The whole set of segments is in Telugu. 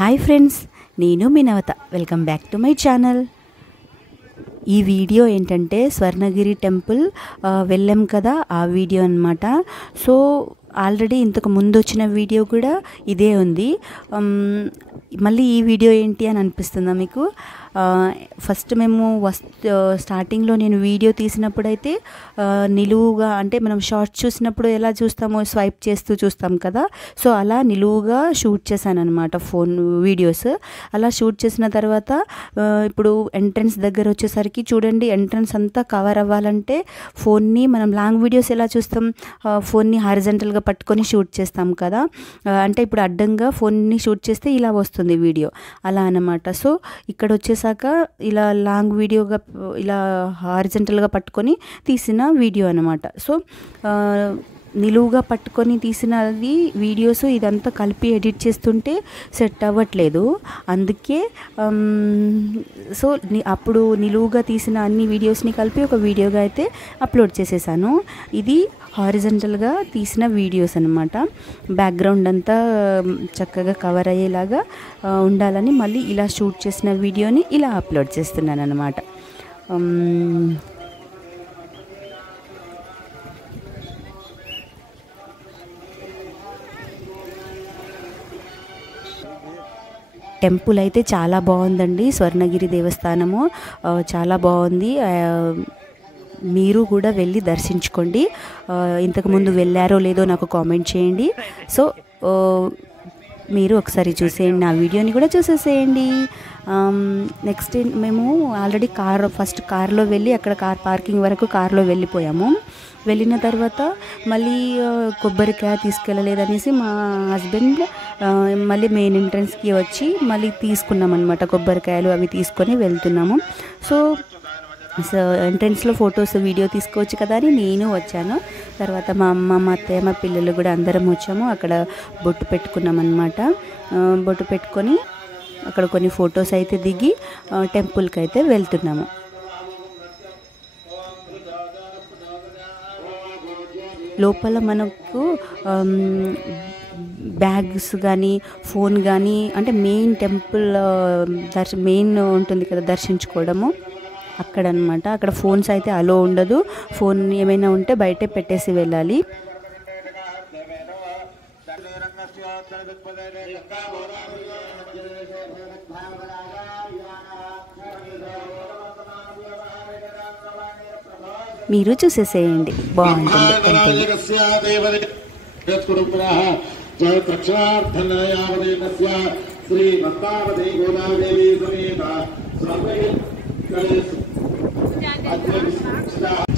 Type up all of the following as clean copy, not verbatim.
హాయ్ ఫ్రెండ్స్, నేను మీ Navatha. Welcome back to my channel. ఈ వీడియో ఏంటంటే స్వర్ణగిరి టెంపుల్ వెళ్ళాం కదా, ఆ వీడియో అన్నమాట. సో ఆల్రెడీ ఇంతకు ముందు వచ్చిన వీడియో కూడా ఇదే ఉంది. మళ్ళీ ఈ వీడియో ఏంటి అని అనిపిస్తుందా మీకు? ఫస్ట్ మేము స్టార్టింగ్లో నేను వీడియో తీసినప్పుడైతే నిలువుగా, అంటే మనం షార్ట్స్ చూసినప్పుడు ఎలా చూస్తామో స్వైప్ చేస్తూ చూస్తాం కదా, సో అలా నిలువుగా షూట్ చేశాను అనమాట ఫోన్ వీడియోస్. అలా షూట్ చేసిన తర్వాత ఇప్పుడు ఎంట్రన్స్ దగ్గర వచ్చేసరికి చూడండి, ఎంట్రన్స్ అంతా కవర్ అవ్వాలంటే ఫోన్ని మనం లాంగ్ వీడియోస్ ఎలా చూస్తాం, ఫోన్ని హారిజంటల్గా పట్టుకొని షూట్ చేస్తాం కదా, అంటే ఇప్పుడు అడ్డంగా ఫోన్ని షూట్ చేస్తే ఇలా వస్తుంది వీడియో, అలా అన్నమాట. సో ఇక్కడ వచ్చేసాక ఇలా లాంగ్ వీడియోగా ఇలా హారిజంటల్గా పట్టుకొని తీసిన వీడియో అన్నమాట. సో నిలువుగా పట్టుకొని తీసినది వీడియోస్ ఇదంతా కలిపి ఎడిట్ చేస్తుంటే సెట్ అవ్వట్లేదు. అందుకే సో అప్పుడు నిలువుగా తీసిన అన్ని వీడియోస్ని కలిపి ఒక వీడియోగా అయితే అప్లోడ్ చేసేసాను. ఇది హారిజంటల్గా తీసిన వీడియోస్ అన్నమాట. బ్యాక్గ్రౌండ్ అంతా చక్కగా కవర్ అయ్యేలాగా ఉండాలని మళ్ళీ ఇలా షూట్ చేసిన వీడియోని ఇలా అప్లోడ్ చేస్తున్నాను అన్నమాట. టెంపుల్ అయితే చాలా బాగుందండి. స్వర్ణగిరి దేవస్థానము చాలా బాగుంది. మీరు కూడా వెళ్ళి దర్శించుకోండి. ఇంతకుముందు వెళ్ళారో లేదో నాకు కామెంట్ చేయండి. సో మీరు ఒకసారి చూసేయండి, నా వీడియోని కూడా చూసేసేయండి. నెక్స్ట్ మేము ఆల్రెడీ ఫస్ట్ కార్లో వెళ్ళి అక్కడ కార్ పార్కింగ్ వరకు కార్లో వెళ్ళిపోయాము. వెళ్ళిన తర్వాత మళ్ళీ కొబ్బరికాయ తీసుకెళ్ళలేదనేసి మా హస్బెండ్ మళ్ళీ మెయిన్ ఎంట్రన్స్కి వచ్చి మళ్ళీ తీసుకున్నాం అనమాట. కొబ్బరికాయలు అవి తీసుకొని వెళ్తున్నాము. సో ఎంట్రన్స్లో ఫొటోస్ వీడియో తీసుకోవచ్చు కదా అని నేను వచ్చాను. తర్వాత మా అమ్మ, మా అత్తయ్య, మా పిల్లలు కూడా అందరం వచ్చాము. అక్కడ బొట్టు పెట్టుకున్నాం అనమాట. బొట్టు పెట్టుకొని అక్కడ కొన్ని ఫొటోస్ అయితే దిగి టెంపుల్కి అయితే వెళ్తున్నాము. లోపల మనకు బ్యాగ్స్ కానీ ఫోన్ కానీ, అంటే మెయిన్ టెంపుల్ మెయిన్ ఉంటుంది కదా దర్శించుకోవడము, అక్కడ అనమాట. అక్కడ ఫోన్స్ అయితే అలో ఉండదు. ఫోన్ ఏమైనా ఉంటే బయటే పెట్టేసి వెళ్ళాలి. మీరు చూసేసేయండి, బాగుంటుంది టెంపుల్.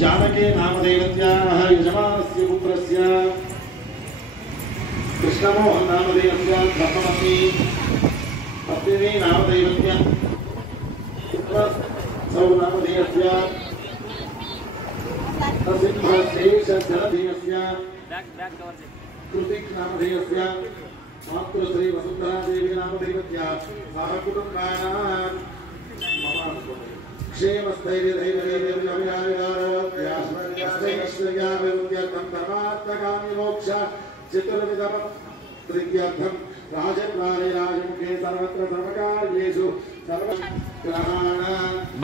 जानके नामधेयस्याः यजमानस्य पुत्रस्य कृष्णमोहन नामधेयस्य धर्मपत्नी पत्नी नामधेयस्य सौ नामधेयस्य नरसिंहशेषजलधेयस्य कृतिक नामधेयस्य मातृश्री वसुन्धरा देवी नामधेयस्य सह कुटुम्बानां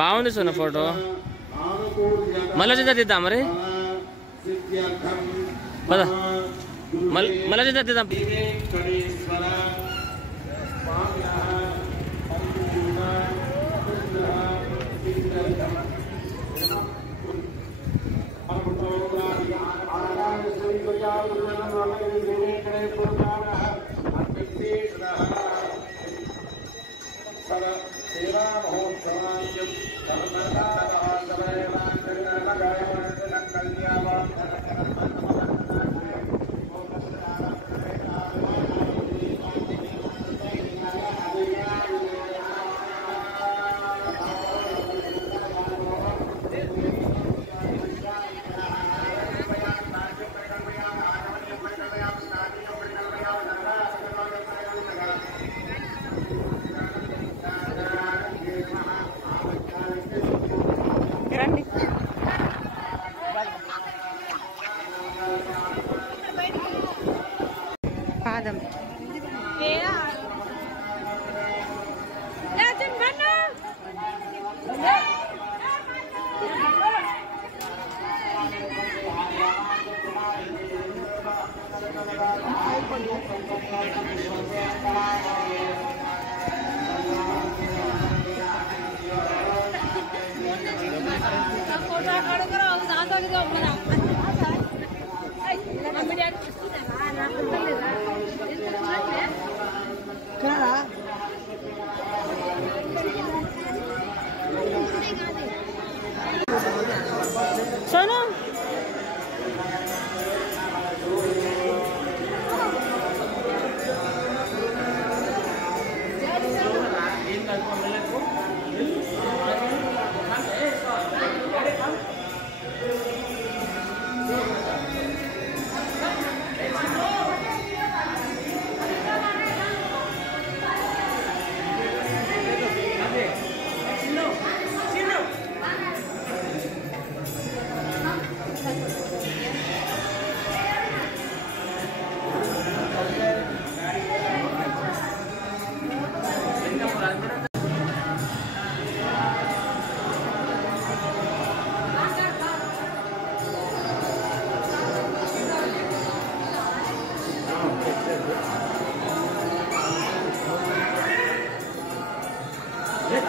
బాగుంది సోన ఫోటో. మళ్ళీ తీద్దాం మరి, మళ్ళీ తీద్దాం.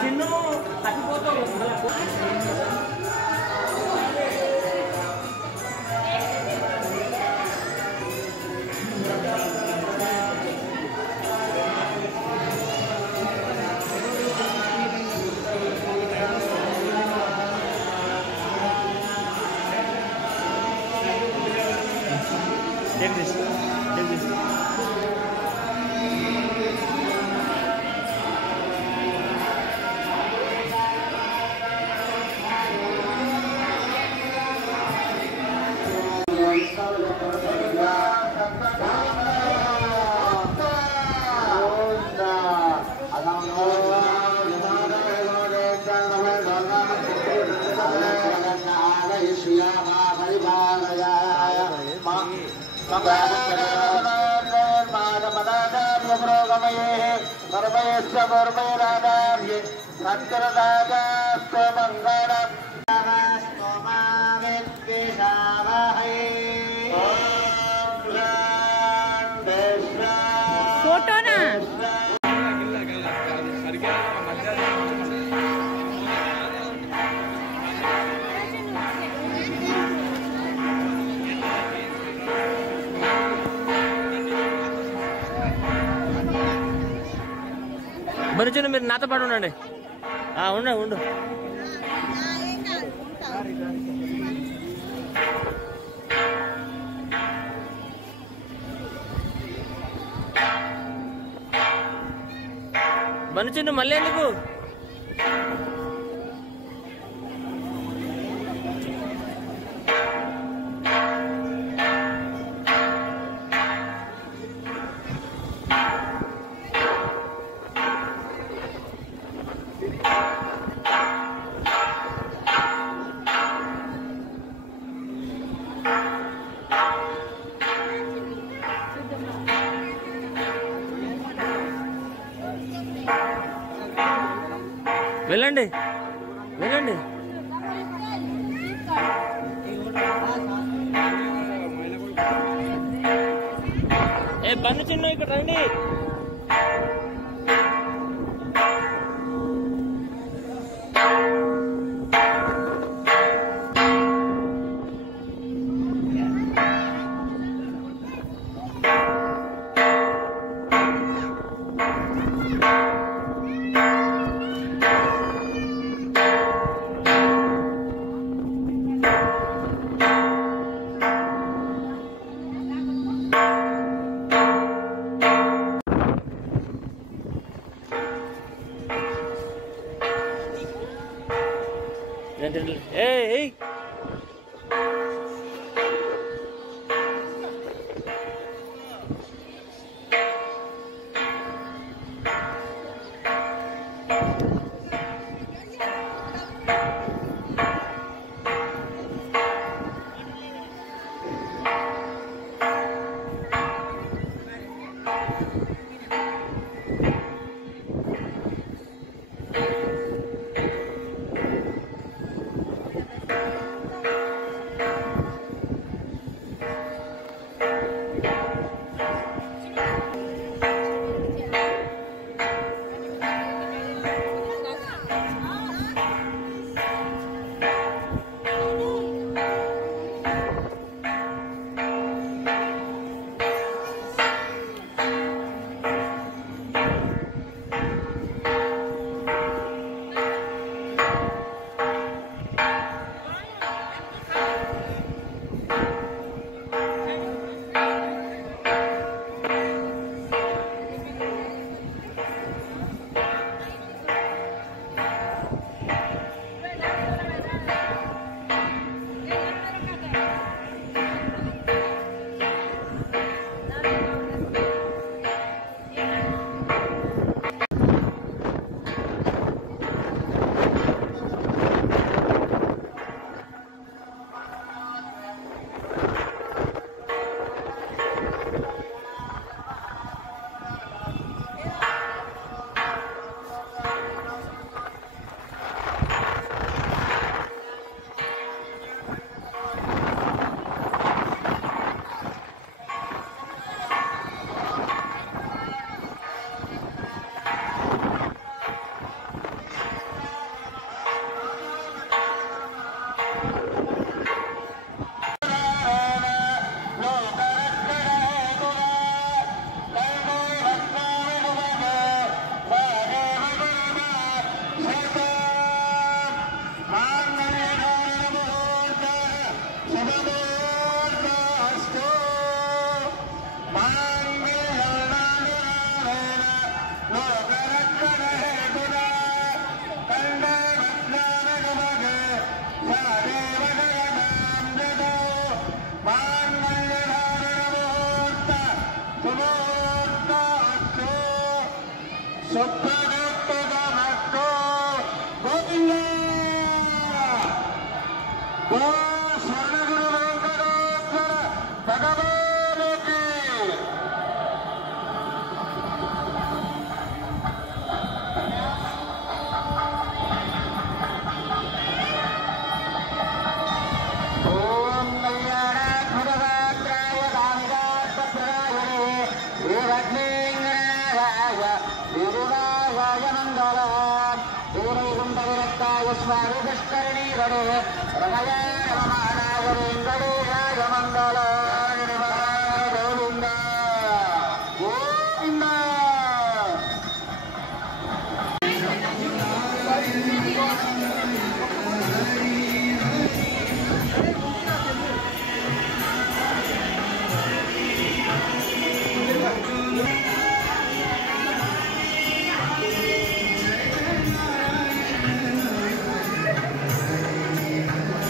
Chinnu తప్పిపోతావు Take this. Take this. ఫోటోనా మరి చిన్న మీరు నాతో పాటు ఉండండి ఉండు బను చిన్ను మళ్ళీ ఎందుకు వెళ్ళండి వెళ్ళండి ఏ బన్ను చిన్ను ఇక్కడ రండి Hey! సుబ్బగట్టుగా మట్టు గోవింద ఓ స్వర్ణగురు వెంకటేశ్వర భగవానుకి ఓం కళ్యాణ భగవాత్రాయ కామిదాత్మప్రదాయనే శ్రీలక్ష్మీంగరాయ తిరువాయ మంగళం శ్రీవైకుంఠవిరక్తాయ స్వామి పుష్కరిణీధరే రమయ రమమానాయ వెంకటేశాయ మంగళం గోవింద గోవింద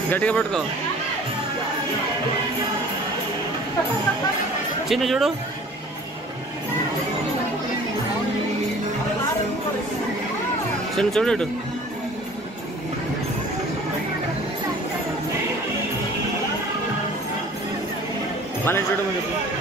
గట్టిగా పట్టుకో చిన్న చూడు చిన్న చూడు ఇటు మళ్ళీ చూడమని చెప్పు